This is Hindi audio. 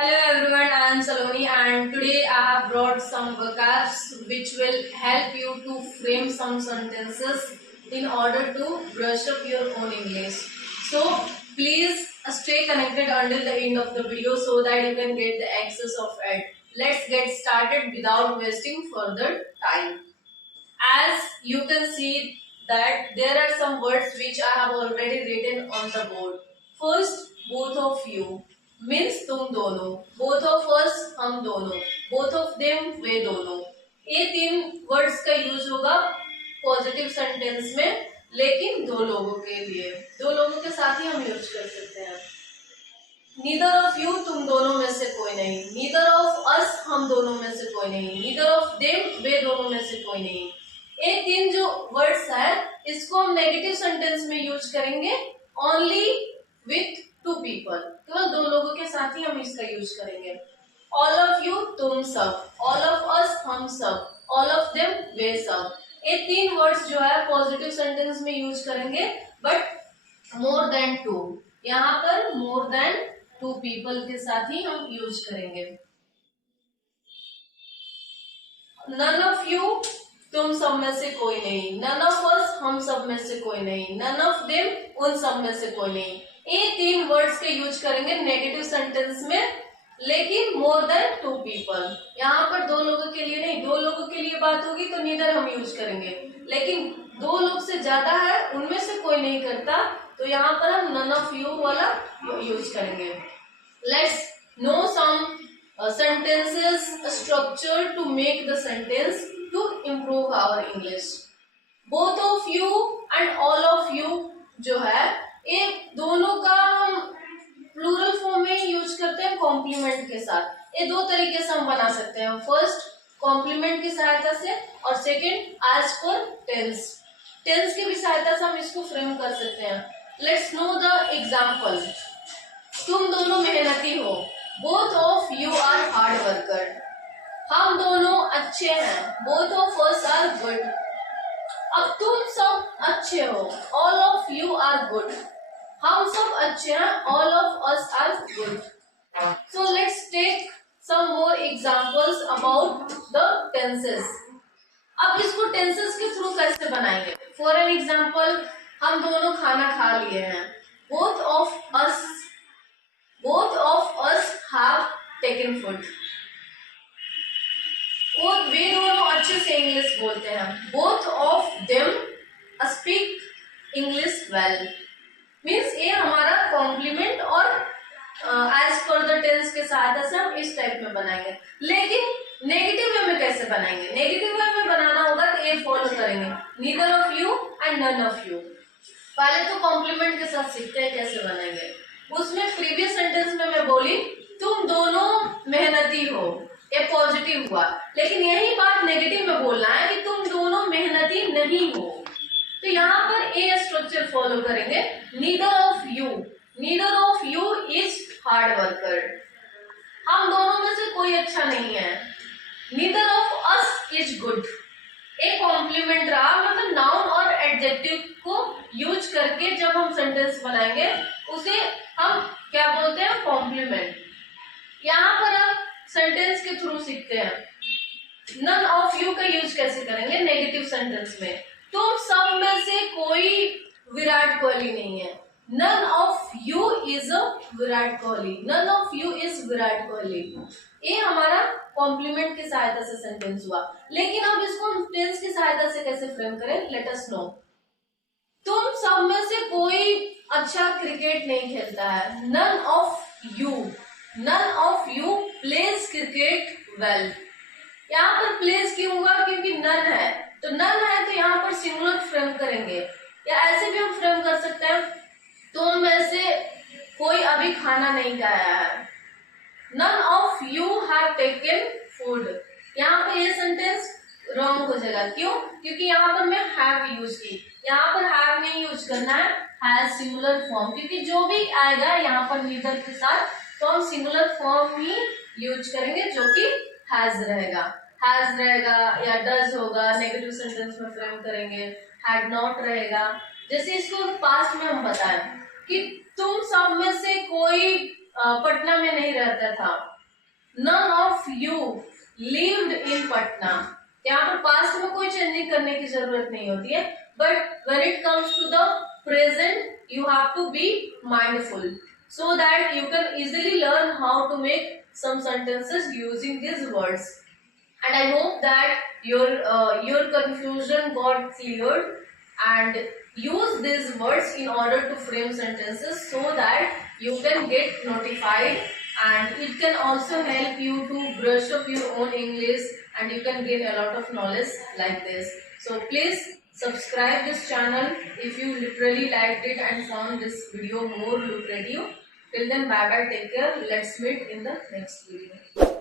Hello everyone, I am Saloni and today I have brought some vocabs which will help you to frame some sentences in order to brush up your own English. So please stay connected until the end of the video so that you can get the access of it. Let's get started without wasting further time. As you can see that there are some words which I have already written on the board. First, both of you means तुम दोनों, both of us हम दोनों, both of them वे दोनों. ये तीन वर्ड्स का यूज होगा पॉजिटिव सेंटेंस में, लेकिन दो लोगों के लिए, दो लोगों के साथ ही हम यूज कर सकते हैं. नीदर ऑफ यू तुम दोनों में से कोई नहीं, नीदर ऑफ अस हम दोनों में से कोई नहीं, नीदर ऑफ देम वे दोनों में से कोई नहीं. ये तीन जो वर्ड्स है इसको हम नेगेटिव सेंटेंस में यूज करेंगे ओनली विथ टू पीपल, केवल दो लोगों के साथ ही हम इसका यूज करेंगे. ऑल ऑफ यू तुम सब, ऑल ऑफ अस हम सब, ऑल ऑफ देम वे सब. ये तीन वर्ड्स जो है पॉजिटिव सेंटेंस में यूज करेंगे, बट मोर देन टू, यहाँ पर मोर देन टू पीपल के साथ ही हम यूज करेंगे. नन ऑफ यू तुम सब में से कोई नहीं, नन ऑफ अस हम सब में से कोई नहीं, नन ऑफ देम उन सब में से कोई नहीं. ये तीन वर्ड्स के यूज करेंगे नेगेटिव सेंटेंस में, लेकिन मोर देन टू पीपल. यहाँ पर दो लोगों के लिए नहीं, दो लोगों के लिए बात होगी तो नीदर हम यूज करेंगे, लेकिन दो लोग से ज्यादा है उनमें से कोई नहीं करता तो यहाँ पर हम नन ऑफ यू वाला यूज करेंगे. Let's know some sentences structure to make the sentence to improve our English. Both of you and all of you जो है ये दोनों का हम प्लूरल फॉर्म में यूज करते हैं कॉम्प्लीमेंट के साथ. ये दो तरीके से हम बना सकते हैं, फर्स्ट कॉम्प्लीमेंट की सहायता से और second as per tense. Tense की भी सहायता से हम इसको फ्रेम कर सकते हैं. Let's know the example. तुम दोनों मेहनती हो, both of you are hard worker. हम दोनों अच्छे हैं, both of us are good. अब तुम सब अच्छे हो, all of you are good. हम सब अच्छे हैं, all of us are good. So let's take some more examples about the tenses. अब इसको टेंसेस के थ्रू कैसे बनाएंगे? फॉर एन एग्जांपल, हम दोनों खाना खा लिए हैं, both of us have taken food. और वे दोनों अच्छे से इंग्लिश बोलते हैं, both of them speak English well. Means ये हमारा कॉम्प्लीमेंट और एज पर द टेंस के सहायता से हम इस टाइप में बनाएंगे. लेकिन नेगेटिव वे में कैसे बनाएंगे? नेगेटिव वे में बनाना होगा तो ये फॉलो करेंगे, neither of you and none of you. पहले तो कॉम्प्लीमेंट के साथ सीखते हैं कैसे बनाएंगे. उसमें प्रीवियस सेंटेंस में मैं बोली तुम दोनों मेहनती हो, ये पॉजिटिव हुआ, लेकिन यही बात नेगेटिव में बोलना है कि तुम दोनों मेहनती नहीं हो. तो यहाँ पर ए स्ट्रक्चर फॉलो करेंगे, neither of you, neither of you is hard worker. हम दोनों में से कोई अच्छा नहीं है. Neither of us is good. एक कॉम्प्लीमेंट रहा, मतलब नाउन और एडजेक्टिव को यूज करके जब हम सेंटेंस बनाएंगे उसे हम क्या बोलते हैं? कॉम्प्लीमेंट. यहाँ पर हम सेंटेंस के थ्रू सीखते हैं. नन ऑफ यू का यूज कैसे करेंगे नेगेटिव सेंटेंस में? तुम सब में से कोई विराट कोहली नहीं है. None of you is a Virat Kohli, none of you is Virat Kohli. ये हमारा कॉम्प्लीमेंट की सहायता से सेंटेंस हुआ. लेकिन अब इसको हम टेंस की सहायता से कैसे फ्रेम करें? Let us know. तुम सब में से कोई अच्छा क्रिकेट नहीं खेलता है. None of you plays cricket well. यहाँ पर प्लेज क्यों हुआ? क्योंकि नन है, तो नन है तो यहाँ पर सिंगुलर फ्रेम करेंगे. या ऐसे भी हम फ्रेम कर सकते हैं, तुम में से कोई अभी खाना नहीं खाया है. None of you have taken food. यहाँ पर ये सेंटेंस रॉन्ग हो जाएगा. क्यों? क्योंकि यहाँ पर मैं हैव यूज की. यहाँ पर हैव नहीं यूज करना है, हैज सिंगुलर फॉर्म, क्योंकि जो भी आएगा यहाँ पर नीदर के साथ तो हम सिंगुलर फॉर्म ही यूज करेंगे जो कि हैज रहेगा. हैज रहेगा या डज होगा, नेगेटिव सेंटेंस में फ्रेम करेंगे. हैड नॉट रहेगा. जैसे इसको पास्ट में हम बताएं कि तुम सब में से कोई पटना में नहीं रहता था. None of you lived in Patna. यहाँ पर पास्ट में कोई चेंजिंग करने की जरूरत नहीं होती है, but when it comes to the present you have to be mindful so that you can easily learn how to make some sentences using these words. And I hope that your confusion got cleared, and use these words in order to frame sentences so that you can get notified, and it can also help you to brush up your own English, and you can gain a lot of knowledge like this. So please subscribe this channel if you literally liked it and found this video more lucrative. Till then, bye bye, take care. Let's meet in the next video.